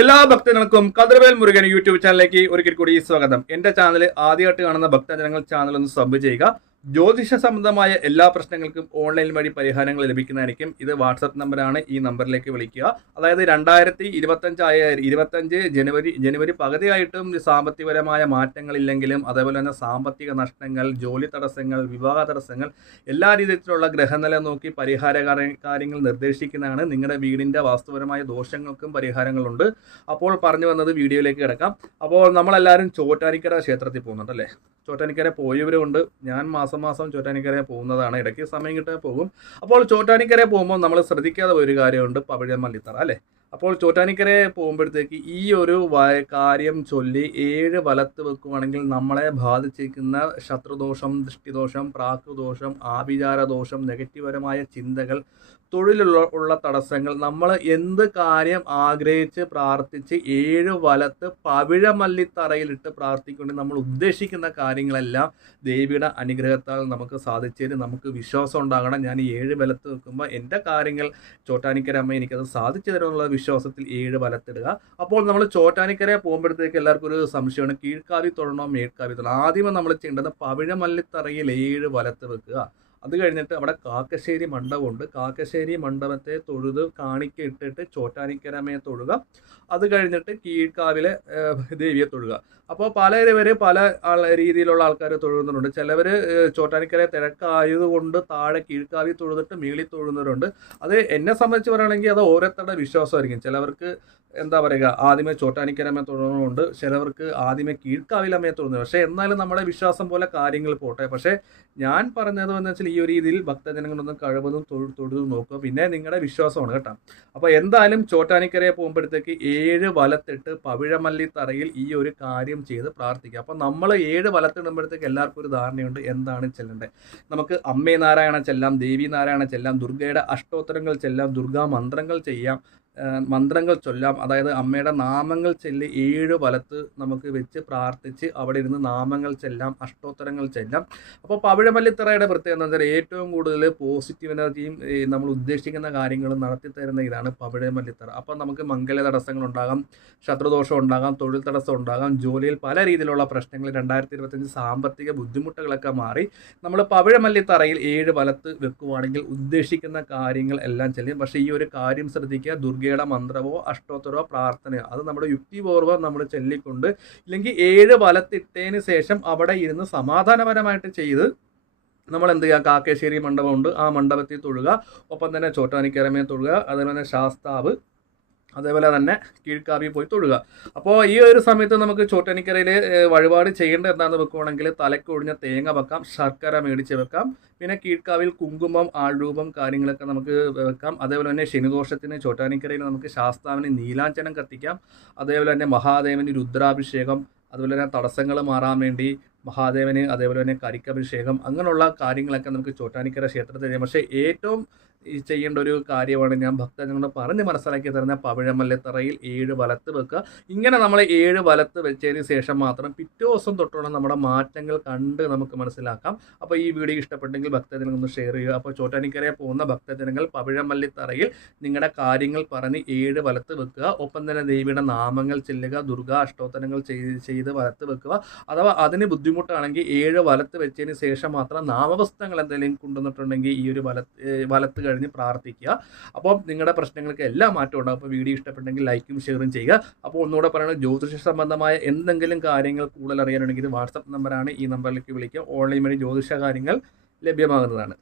എല്ലാ ഭക്തജനങ്ങൾക്കും കതിർവേൽ മുരുകൻ യൂട്യൂബ് ചാനലിലേക്ക് ഒരിക്കൽ കൂടി സ്വാഗതം. എന്റെ ചാനൽ ആദ്യമായിട്ട് കാണുന്ന ഭക്തജനങ്ങൾ ചാനൽ ഒന്ന് സബ് ചെയ്യുക. ജ്യോതിഷ സംബന്ധമായ എല്ലാ പ്രശ്നങ്ങൾക്കും ഓൺലൈൻ വഴി പരിഹാരങ്ങൾ ലഭിക്കുന്നതായിരിക്കും. ഇത് വാട്സപ്പ് നമ്പറാണ് ഈ നമ്പറിലേക്ക് വിളിക്കുക. അതായത് രണ്ടായിരത്തി ഇരുപത്തഞ്ചായ ഇരുപത്തഞ്ച് ജനുവരി ജനുവരി പകുതിയായിട്ടും സാമ്പത്തികപരമായ മാറ്റങ്ങളില്ലെങ്കിലും അതേപോലെ തന്നെ സാമ്പത്തിക നഷ്ടങ്ങൾ ജോലി തടസ്സങ്ങൾ വിവാഹ തടസ്സങ്ങൾ എല്ലാ രീതിയിലുള്ള ഗ്രഹനില നോക്കി പരിഹാര കാര്യ- കാര്യങ്ങൾ നിർദ്ദേശിക്കുന്നതാണ്. നിങ്ങളുടെ വീടിന്റെ വാസ്തുപരമായ ദോഷങ്ങൾക്കും പരിഹാരങ്ങളുണ്ട്. അപ്പോൾ പറഞ്ഞു വന്നത് വീഡിയോയിലേക്ക് കിടക്കാം. അപ്പോൾ നമ്മളെല്ലാവരും ചോറ്റാനിക്കര ക്ഷേത്രത്തിൽ പോകുന്നുണ്ട് അല്ലേ? ചോറ്റാനിക്കര പോയവരുണ്ട്. ഞാൻ മാസം മാസം മാസം ചോറ്റാനിക്കര പോകുന്നതാണ്. ഇടയ്ക്ക് സമയം കിട്ടാൻ പോകും. അപ്പോൾ ചോറ്റാനിക്കര പോകുമ്പോൾ നമ്മൾ ശ്രദ്ധിക്കാതെ ഒരു കാര്യമുണ്ട് പവിഴമല്ലിത്തറ അല്ലേ? അപ്പോൾ ചോറ്റാനിക്കരയെ പോകുമ്പോഴത്തേക്ക് ഈ ഒരു കാര്യം ചൊല്ലി ഏഴ് വലത്ത് വെക്കുവാണെങ്കിൽ നമ്മളെ ബാധിച്ചിരിക്കുന്ന ശത്രുദോഷം ദൃഷ്ടിദോഷം പ്രാക്കുദോഷം ആഭിചാര ദോഷം നെഗറ്റീവരമായ ചിന്തകൾ തൊഴിലുള്ള ഉള്ള തടസ്സങ്ങൾ നമ്മൾ എന്ത് കാര്യം ആഗ്രഹിച്ച് പ്രാർത്ഥിച്ച് ഏഴ് വലത്ത് പവിഴമല്ലിത്തറയിലിട്ട് പ്രാർത്ഥിക്കൊണ്ട് നമ്മൾ ഉദ്ദേശിക്കുന്ന കാര്യങ്ങളെല്ലാം ദേവിയുടെ അനുഗ്രഹത്താൽ നമുക്ക് സാധിച്ചതിന് നമുക്ക് വിശ്വാസം ഉണ്ടാകണം. ഞാൻ ഏഴ് വലത്ത് വെക്കുമ്പോൾ എന്റെ കാര്യങ്ങൾ ചോട്ടാനിക്കരമ്മ എനിക്കത് സാധിച്ചു തരുമെന്നുള്ള വിശ്വാസത്തിൽ ഏഴ് വലത്തിടുക. അപ്പോൾ നമ്മൾ ചോറ്റാനിക്കര പോകുമ്പോഴത്തേക്ക് എല്ലാവർക്കും ഒരു സംശയമാണ്. കീഴ്ക്കാവി തൊഴണോ മേൽക്കാവി തൊഴണോ ആദ്യമേ നമ്മൾ ചെയ്യേണ്ടത് പവിഴമല്ലിത്തറയിൽ ഏഴ് വലത്ത് വെക്കുക. അത് കഴിഞ്ഞിട്ട് അവിടെ കാക്കശ്ശേരി മണ്ഡപമുണ്ട്. കാക്കശ്ശേരി മണ്ഡപത്തെ തൊഴുത് കാണിക്ക ഇട്ടിട്ട് ചോറ്റാനിക്കരമയെ തൊഴുക. അത് കഴിഞ്ഞിട്ട് കീഴ്ക്കാവിലെ ദേവിയെ തൊഴുക. അപ്പോൾ പല പേര് പല രീതിയിലുള്ള ആൾക്കാർ തൊഴുന്നുണ്ട്. ചിലവർ ചോറ്റാനിക്കര തിരക്കായതുകൊണ്ട് താഴെ കീഴ്ക്കാവി തൊഴുതിട്ട് മീളി തൊഴുന്നവരുണ്ട്. അത് എന്നെ സംബന്ധിച്ച് പറയുകയാണെങ്കിൽ അത് ഓരോരുത്തരുടെ വിശ്വാസമായിരിക്കും. ചിലവർക്ക് എന്താ പറയുക ആദ്യമേ ചോട്ടാനിക്കരമ്മയെ തൊഴുന്നുണ്ട് ചിലവർക്ക് ആദ്യമേ കീഴ്ക്കാവിലമ്മയെ തൊഴുന്നു പക്ഷേ എന്നാലും നമ്മുടെ വിശ്വാസം പോലെ കാര്യങ്ങൾ പോട്ടെ. പക്ഷേ ഞാൻ പറഞ്ഞത് എന്ന് വെച്ചാൽ ഈ ഒരു രീതിയിൽ ഭക്തജനങ്ങളൊന്നും കഴിവതും തൊഴുതും നോക്കുക. പിന്നെ നിങ്ങളുടെ വിശ്വാസമാണ് കേട്ടോ. അപ്പോൾ എന്തായാലും ചോട്ടാനിക്കരയെ പോകുമ്പോഴത്തേക്ക് ഏഴ് വലത്തിട്ട് പവിഴമല്ലി തറയിൽ ഈ ഒരു കാര്യം ചെയ്ത് പ്രാർത്ഥിക്കുക. അപ്പോൾ നമ്മൾ ഏഴ് വലത്തിടുമ്പോഴത്തേക്ക് എല്ലാവർക്കും ഒരു ധാരണയുണ്ട് എന്താണ് ചെല്ലേണ്ടത്. നമുക്ക് അമ്മേ നാരായണ ചെല്ലാം ദേവി നാരായണ ചെല്ലാം ദുർഗയുടെ അഷ്ടോത്തരങ്ങൾ ചെല്ലാം ദുർഗാ മന്ത്രങ്ങൾ ചെയ്യാം. മന്ത്രങ്ങൾ ചൊല്ലാം അതായത് അമ്മയുടെ നാമങ്ങൾ ചൊല്ലി ഏഴ് വലത്ത് നമുക്ക് വെച്ച് പ്രാർത്ഥിച്ച് അവിടെ ഇരുന്ന് നാമങ്ങൾ ചെല്ലാം അഷ്ടോത്തരങ്ങൾ ചെല്ലാം. അപ്പോൾ പവിഴമല്ലിത്തറയുടെ പ്രത്യേകത എന്ന് വെച്ചാൽ ഏറ്റവും കൂടുതൽ പോസിറ്റീവ് എനർജിയും നമ്മൾ ഉദ്ദേശിക്കുന്ന കാര്യങ്ങളും നടത്തി തരുന്ന ഇതാണ് പവിഴമല്ലിത്തറ അപ്പോൾ നമുക്ക് മംഗല തടസ്സങ്ങൾ ഉണ്ടാകാം ശത്രുദോഷം ഉണ്ടാകാം തൊഴിൽ തടസ്സം ഉണ്ടാകാം ജോലിയിൽ പല രീതിയിലുള്ള പ്രശ്നങ്ങൾ രണ്ടായിരത്തി ഇരുപത്തഞ്ച് സാമ്പത്തിക ബുദ്ധിമുട്ടുകളൊക്കെ മാറി നമ്മൾ പവിഴമല്ലിത്തറയിൽ ഏഴ് വലത്ത് വെക്കുവാണെങ്കിൽ ഉദ്ദേശിക്കുന്ന കാര്യങ്ങൾ എല്ലാം ചെല്ലും. പക്ഷേ ഈ ഒരു കാര്യം ശ്രദ്ധിക്കുക ദുർഗയുടെ മന്ത്രമോ അഷ്ടോത്തരോ പ്രാർത്ഥനയോ. അത് നമ്മുടെ യുക്തിപൂർവം നമ്മൾ ചൊല്ലിക്കൊണ്ട് ഇല്ലെങ്കിൽ ഏഴ് വലത്തിട്ടതിന് ശേഷം അവിടെ ഇരുന്ന് സമാധാനപരമായിട്ട് ചെയ്ത് നമ്മൾ എന്ത് ചെയ്യുക? കാക്കേശ്ശേരി മണ്ഡപമുണ്ട്. ആ മണ്ഡപത്തിൽ തൊഴുക. ഒപ്പം തന്നെ ചോട്ടാനിക്കരമേ തൊഴുക. അതുപോലെ തന്നെ ശാസ്താവ് അതേപോലെ തന്നെ കീഴ്ക്കാവി പോയി തൊഴുക. അപ്പോൾ ഈ ഒരു സമയത്ത് നമുക്ക് ചോട്ടനിക്കരയിൽ വഴിപാട് ചെയ്യേണ്ടത് എന്താണെന്ന് വെക്കുവാണെങ്കിൽ തലക്കൊഴിഞ്ഞ തേങ്ങ വെക്കാം ശർക്കര മേടിച്ച് വെക്കാം പിന്നെ കീഴ്ക്കാവിൽ കുങ്കുമം ആൾരൂപം കാര്യങ്ങളൊക്കെ നമുക്ക് വെക്കാം. അതേപോലെ തന്നെ ശനിദോഷത്തിന് ചോട്ടാനിക്കരയിൽ നമുക്ക് ശാസ്താവിന് നീലാഞ്ചനം കത്തിക്കാം. അതേപോലെ തന്നെ മഹാദേവന് രുദ്രാഭിഷേകം അതുപോലെ തന്നെ തടസ്സങ്ങൾ മാറാൻ വേണ്ടി മഹാദേവന് അതേപോലെ തന്നെ കരിക്കഭിഷേകം അങ്ങനെയുള്ള കാര്യങ്ങളൊക്കെ നമുക്ക് ചോട്ടാനിക്കര ക്ഷേത്രത്തിൽ ചെയ്യാം. പക്ഷേ ഏറ്റവും ചെയ്യേണ്ട ഒരു കാര്യമാണ് ഞാൻ ഭക്തജനങ്ങളോട് പറഞ്ഞ് മനസ്സിലാക്കി തരുന്ന പവിഴമല്ലത്തറയിൽ ഏഴ് വലത്ത് വെക്കുക. ഇങ്ങനെ നമ്മൾ ഏഴ് വലത്ത് വെച്ചതിന് ശേഷം മാത്രം പിറ്റേ ദിവസം തൊട്ടുള്ള നമ്മുടെ മാറ്റങ്ങൾ കണ്ട് നമുക്ക് മനസ്സിലാക്കാം. അപ്പോൾ ഈ വീഡിയോ ഇഷ്ടപ്പെട്ടെങ്കിൽ ഭക്തജനങ്ങൾ ഒന്ന് ഷെയർ ചെയ്യുക. അപ്പോൾ ചോട്ടാനിക്കരയെ പോകുന്ന ഭക്തജനങ്ങൾ പവിഴമല്ലിത്തറയിൽ നിങ്ങളുടെ കാര്യങ്ങൾ പറഞ്ഞ് ഏഴ് വലത്ത് വെക്കുക. ഒപ്പം തന്നെ ദേവിയുടെ നാമങ്ങൾ ചെല്ലുക ദുർഗാ അഷ്ടോത്തരങ്ങൾ ചെയ്ത് ചെയ്ത് വലത്ത് വെക്കുക. അഥവാ അതിന് ബുദ്ധിമുട്ടാണെങ്കിൽ ഏഴ് വലത്ത് വെച്ചതിന് ശേഷം മാത്രം നാമവസ്ത്രങ്ങൾ എന്തെങ്കിലും കൊണ്ടുവന്നിട്ടുണ്ടെങ്കിൽ ഈ ഒരു വലത്ത് വലത്ത് കഴിഞ്ഞ് പ്രാർത്ഥിക്കുക. അപ്പോൾ നിങ്ങളുടെ പ്രശ്നങ്ങൾക്ക് എല്ലാം മാറ്റം ഉണ്ടാകും അപ്പോൾ വീഡിയോ ഇഷ്ടപ്പെട്ടെങ്കിൽ ലൈക്കും ഷെയറും ചെയ്യുക. അപ്പോൾ ഒന്നുകൂടെ പറയുന്നത് ജ്യോതിഷ സംബന്ധമായ എന്തെങ്കിലും കാര്യങ്ങൾ കൂടുതൽ അറിയാനുണ്ടെങ്കിൽ ഇത് വാട്സപ്പ് നമ്പറാണ്. ഈ നമ്പറിലേക്ക് വിളിക്കുക. ഓൺലൈൻ വഴി ജ്യോതിഷ കാര്യങ്ങൾ ലഭ്യമാകുന്നതാണ്.